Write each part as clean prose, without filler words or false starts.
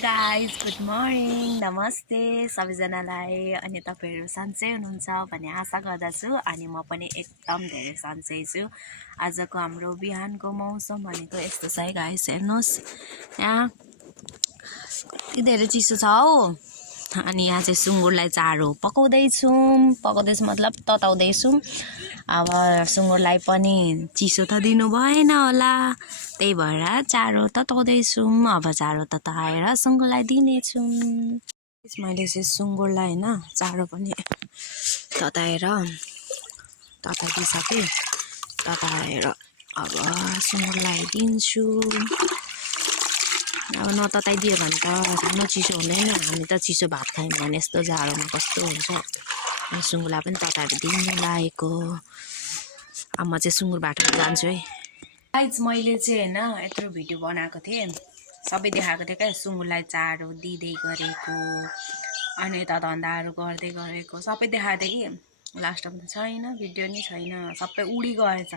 Guys good morning नमस्ते सबैजनालाई अनि तपाईहरु सन्चै हुनुहुन्छ भन्ने आशा गर्दछु अनि म पनि एकदम धेरै सन्चै छु। आजको हाम्रो बिहानको मौसम भनेको यस्तो छ है गाइस, हेर्नुस् यहाँ कति धेरै चिसो छ हौ। अनि यहाँ चाहिँ सुँगुरलाई चारो पकाउँदैछु मतलब तताउँदैछु। अब सुँगुरलाई पनि चिसो त दिनु भएन होला, त्यही भएर चारो तताउँदैछु। अब चारो तताएर सुँगुरलाई दिनेछु। मैले चाहिँ सुँगुरलाई हैन चारो पनि तताइदिसकेँ। तताएर अब सुँगुरलाई दिन्छु। अब नतताइदियो भने त सानो चिसो हुँदैन। हामी त चिसो भात खायौँ भने यस्तो जाडोमा कस्तो हुन्छ। अनि सुँगुरलाई पनि तताएर दिनु लागेको। अब म चाहिँ सुँगुर बाटोमा जान्छु है। गाइस मैले चाहिँ हैन यत्रो भिडियो बनाएको थिएँ, सबै देखाएको थिएँ क्या। सुँगुरलाई चारो दिँदै गरेको अनि यता धन्दाहरू गर्दै गरेको सबै देखाएको थिएँ कि। लास्टमा त छैन, भिडियो नै छैन, सबै उडी गएछ।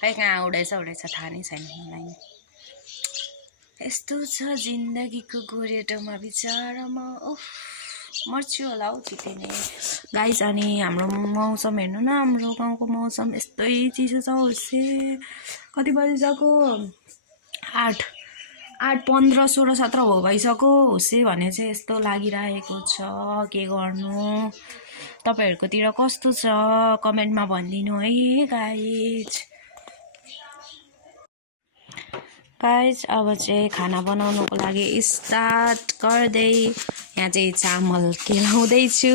खै कहाँ उडेछ थाहा नै छैन मलाई। यस्तो छ जिन्दगीको गोरेटोमा बिचारामा, ओफ मर्छु होला हौ छिटै नै। गाइस अनि हाम्रो मौसम हेर्नु न, हाम्रो गाउँको मौसम यस्तै चिसो छ होसे। कति बजिसक्यो? 8:15 16 17 हो भइसक्यो होसे भने चाहिँ यस्तो लागिरहेको छ। के गर्नु? तपाईहरुकोतिर कस्तो छ कमेन्टमा भनिदिनु है गाइस। अब चाहिँ खाना बनाउनको लागि स्टार्ट गर्दै यहाँ चाहिँ चामल केलाउँदैछु।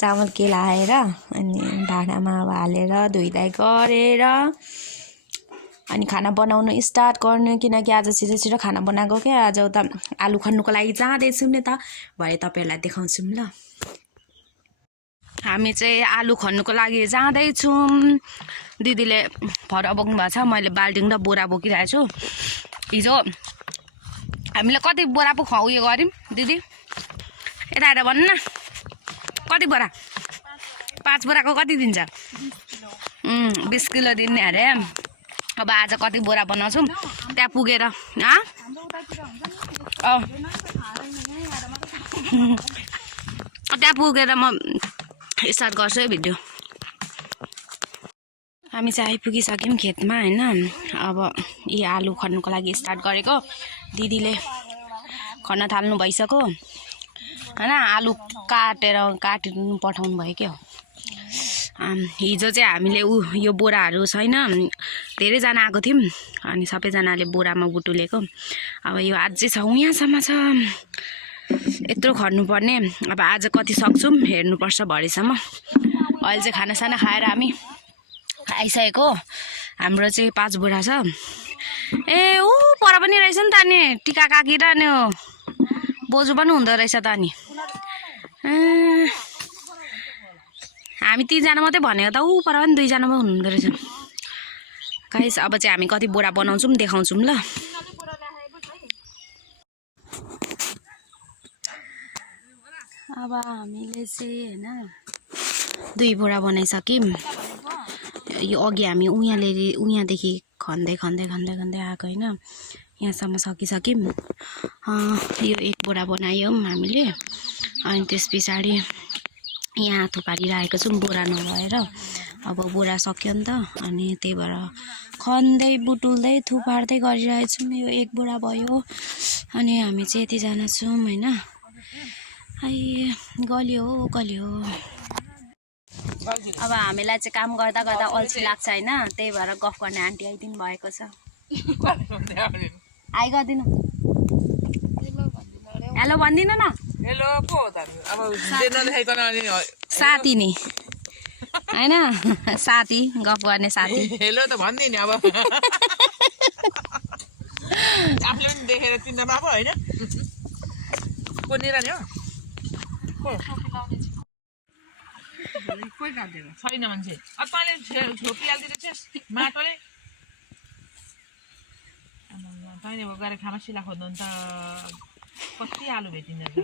चामल केलाएर अनि भाँडामा हालेर धुइधाइ गरेर अनि खाना बनाउनु स्टार्ट गर्नु। किनकि आज छिटो खाना बनाएको क्या। आज उता आलु खन्नुको लागि जाँदैछु नि त, भरे तपाईहरुलाई देखाउँछु ल। हामी चाहिँ आलु खन्नुको लागि जाँदैछौँ। दिदीले फरुवा बोक्नु भएको छ, मैले बाल्टिङ र बोरा बोकिरहेको छु। हिजो हामीले कति बोरा पो उयो गऱ्यौँ दिदी? यता आएर भन्नु न, कति बोरा? 5 बोराको कति दिन्छ? 20 किलो दिने अरे। अब आज कति बोरा बनाउँछौँ त्यहाँ पुगेर। त्यहाँ पुगेर म स्टार्ट गर्छु है भिडियो। हामी चाहिँ आइपुगिसक्यौँ खेतमा हैन। अब यी आलु खन्नुको लागि स्टार्ट गरेको। दिदीले खन्न थाल्नु भइसक्यो हैन। आलु काटिनु पठाउनु भयो क्या। हिजो चाहिँ हामीले यो बोराहरू छैन, धेरैजना आएको थियौँ अनि सबैजनाले बोरामा बुटुलेको। अब यो अझै छ, यहाँसम्म छ। यत्रो खन्नुपर्ने। अब आज कति सक्छौँ हेर्नुपर्छ भरेसम्म। अहिले चाहिँ खानासाना खाएर हामी आइसकेको। हाम्रो चाहिँ 5 बोरा छ। ए ऊ पर पनि रहेछ नि त नि, टिका काकी र नि बोजू पनि हुँदो रहेछ त नि। हामी 3 जना मात्रै भनेको त, ऊ पर पनि 2 जना पनि हुनुहुँदो रहेछ गाइस। अब चाहिँ हामी कति बोरा बनाउँछौँ देखाउँछौँ ल। अब हामीले चाहिँ हैन 2 बोरा बनाइसक्यौँ। यो अघि हामी उहाँदेखि खन्दै आएको हैन, यहाँसम्म सकिसक्यौँ। यो 1 बोरा बनायौँ हामीले। अनि त्यस पछाडि यहाँ थुपारिरहेको छौँ बोरा नभएर। अब बोरा सक्यो नि त, अनि त्यही भएर खन्दै बुटुल्दै थुपार्दै गरिरहेछौँ। यो 1 बोरा भयो। अनि हामी चाहिँ यतिजना छौँ हैन। गल्यो। अब हामीलाई चाहिँ काम गर्दा अल्छी लाग्छ हैन, त्यही भएर गफ गर्ने आन्टी आइदिनु भएको छ। हाई गरिदिनु, हेलो भनिदिनु न। हेलो को हो त? अब नदेखाइकन साथी नि हैन, साथी गफ गर्ने साथी। हेलो त भन्दिन अब। आफूले पनि देखेर चिन्दा बाबु हैन। को निरानी हो? कोही काट्दैन, छैन मान्छे। अब तैँले छोपिहाल्दिनु थिएस् माटोले। तैँले गएर खाना सिला खोज्नु त कति आलु भेटिन्छ।